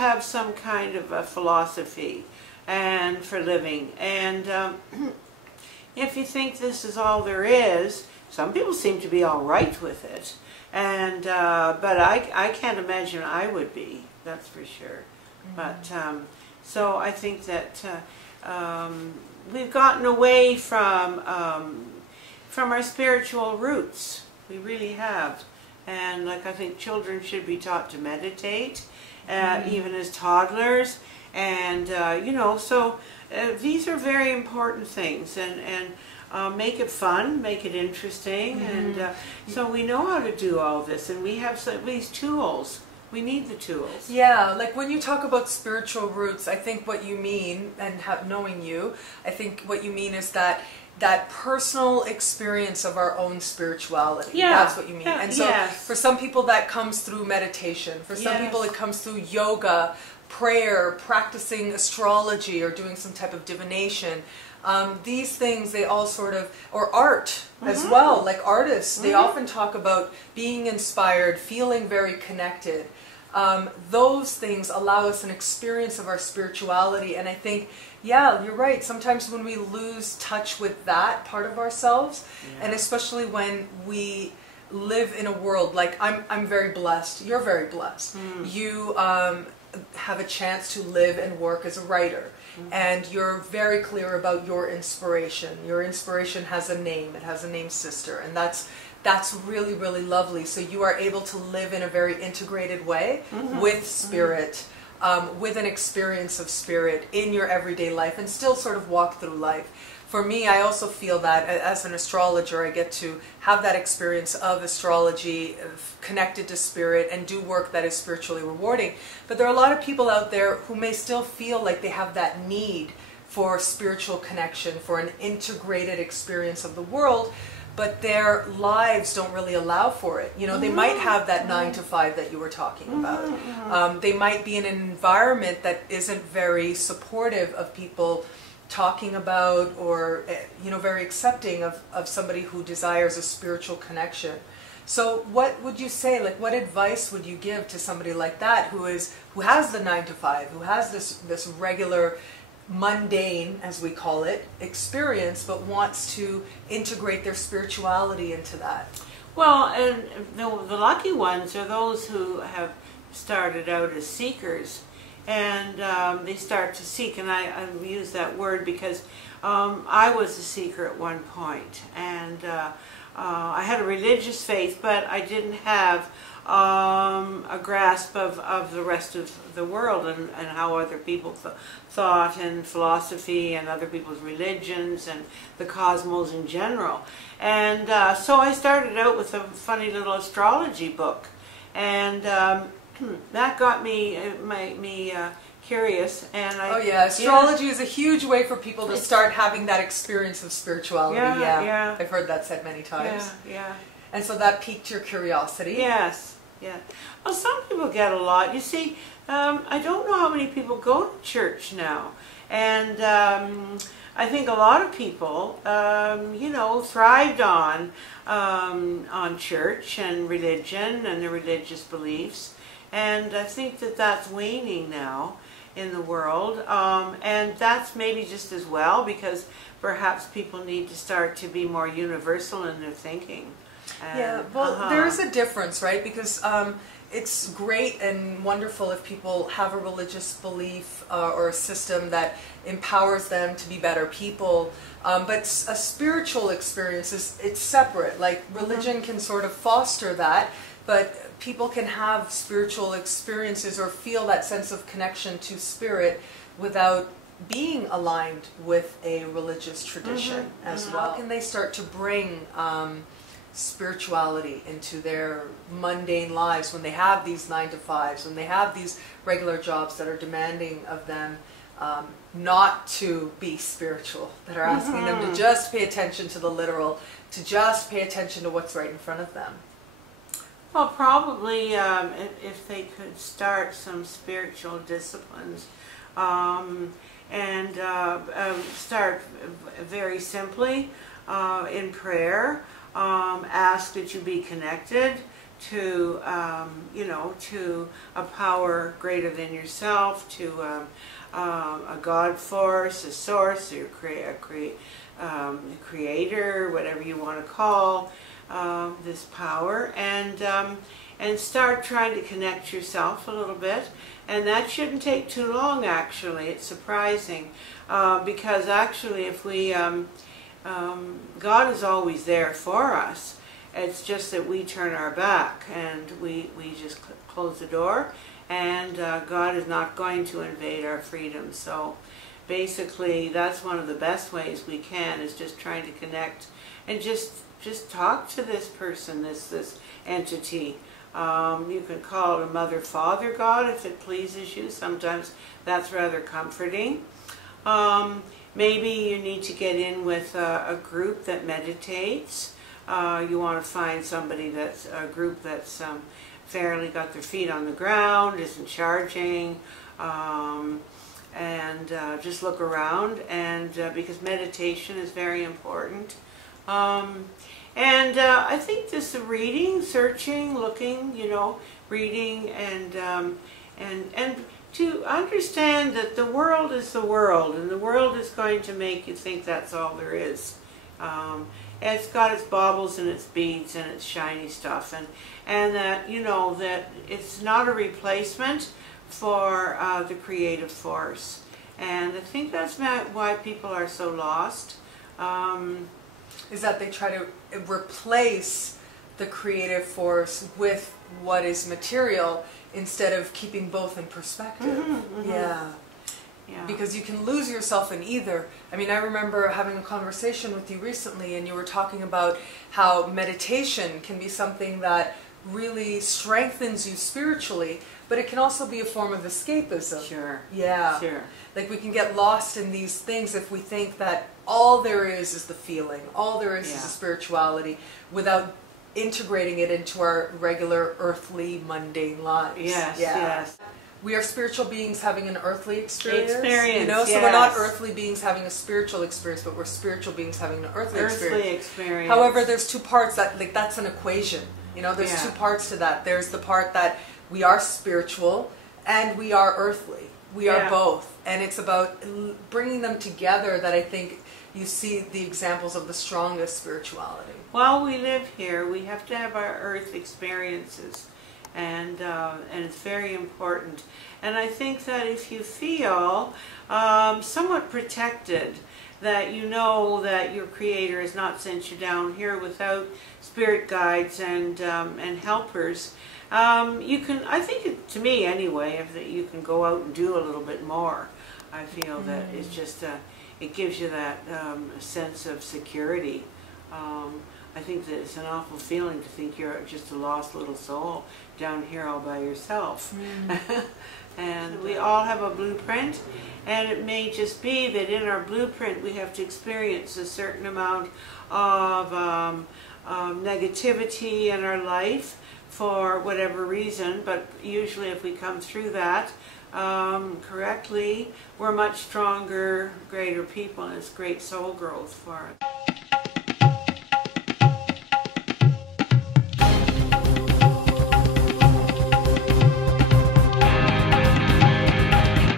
have some kind of a philosophy and for living. And if you think this is all there is, some people seem to be all right with it. And but I can't imagine I would be. That's for sure. But so I think that we've gotten away from our spiritual roots. We really have. And like I think children should be taught to meditate, even as toddlers. And you know, so these are very important things. And make it fun, make it interesting, and so we know how to do all this, and we have these tools. We need the tools. Yeah, like when you talk about spiritual roots, I think what you mean, and knowing you, I think what you mean is that personal experience of our own spirituality. Yeah. That's what you mean. Yeah. And so for some people that comes through meditation. For some people it comes through yoga, prayer, practicing astrology, or doing some type of divination. These things, they all sort of, or art as well, like artists, they often talk about being inspired, feeling very connected. Those things allow us an experience of our spirituality, and I think, yeah, you're right, sometimes when we lose touch with that part of ourselves, and especially when we live in a world, like I'm very blessed, you're very blessed, you have a chance to live and work as a writer. And you're very clear about your inspiration. Your inspiration has a name. It has a name, sister, and that's really, really lovely. So you are able to live in a very integrated way with spirit, with an experience of spirit in your everyday life, and still sort of walk through life. For me, I also feel that as an astrologer, I get to have that experience of astrology, connected to spirit, and do work that is spiritually rewarding. But there are a lot of people out there who may still feel like they have that need for spiritual connection, for an integrated experience of the world, but their lives don't really allow for it. You know, they might have that 9 to 5 that you were talking about. They might be in an environment that isn't very supportive of people talking about, or you know, very accepting of somebody who desires a spiritual connection. So what would you say, like what advice would you give to somebody like that who has the 9 to 5, who has this regular, mundane, as we call it, experience, but wants to integrate their spirituality into that? Well, and the lucky ones are those who have started out as seekers, and they start to seek, and I use that word because I was a seeker at one point, and I had a religious faith, but I didn't have a grasp of the rest of the world and how other people thought, and philosophy, and other people's religions, and the cosmos in general. And so I started out with a funny little astrology book, and that got me curious, and astrology is a huge way for people to start having that experience of spirituality. Yeah. I've heard that said many times. Yeah. And so that piqued your curiosity. Yes. Yeah. Well, some people get a lot. You see, I don't know how many people go to church now, and I think a lot of people, you know, thrived on church and religion and their religious beliefs. And I think that that's waning now in the world, and that's maybe just as well, because perhaps people need to start to be more universal in their thinking. Yeah, well, there is a difference, right? Because it's great and wonderful if people have a religious belief or a system that empowers them to be better people, but a spiritual experience it's separate. Like religion can sort of foster that, but people can have spiritual experiences or feel that sense of connection to spirit without being aligned with a religious tradition as well. How can they start to bring spirituality into their mundane lives when they have these 9 to 5s, when they have these regular jobs that are demanding of them not to be spirituul, that are asking them to just pay attention to the literal, to just pay attention to what's right in front of them? Well, probably if they could start some spiritual disciplines and start very simply in prayer, ask that you be connected to you know, to a power greater than yourself, to a God force, a source, or creator, whatever you want to call this power, and start trying to connect yourself a little bit. And that shouldn't take too long, actually. It's surprising because actually if we God is always there for us. It's just that we turn our back and we just close the door, and God is not going to invade our freedom. So basically that's one of the best ways we can, is just trying to connect and just talk to this person, this entity. You can call it a mother, father God if it pleases you. Sometimes that's rather comforting. Maybe you need to get in with a group that meditates. You want to find somebody that's a group that's fairly got their feet on the ground, isn't charging, and just look around, and because meditation is very important. And I think this reading, searching, looking, you know, reading, and to understand that the world is the world, and the world is going to make you think that's all there is. It's got its baubles and its beads and its shiny stuff, and that, you know, that it's not a replacement for the creative force. And I think that's why people are so lost. Is that they try to replace the creative force with what is material instead of keeping both in perspective. Yeah. Yeah. Because you can lose yourself in either. I mean, I remember having a conversation with you recently, and you were talking about how meditation can be something that really strengthens you spiritually, but it can also be a form of escapism. Sure. Yeah. Sure. Like we can get lost in these things if we think that all there is the feeling, all there is the spirituality, without integrating it into our regular earthly mundane lives. Yes, yeah. yes. We are spiritual beings having an earthly experience. You know, so yes. we're not earthly beings having a spiritual experience, but we're spiritual beings having an earthly experience. However, there's two parts that, like, that's an equation. You know, there's two parts to that. There's the part that we are spiritual and we are earthly. We are both. And it's about bringing them together that I think you see the examples of the strongest spirituality. While we live here, we have to have our earth experiences. And it's very important. And I think that if you feel somewhat protected, that you know that your Creator has not sent you down here without spirit guides and helpers, you can, I think, to me anyway, that you can go out and do a little bit more. I feel that it's just, it gives you that sense of security. I think that it's an awful feeling to think you're just a lost little soul down here all by yourself. And we all have a blueprint, and it may just be that in our blueprint we have to experience a certain amount of negativity in our life for whatever reason, but usually if we come through that correctly, we're much stronger, greater people, and it's great soul growth for us.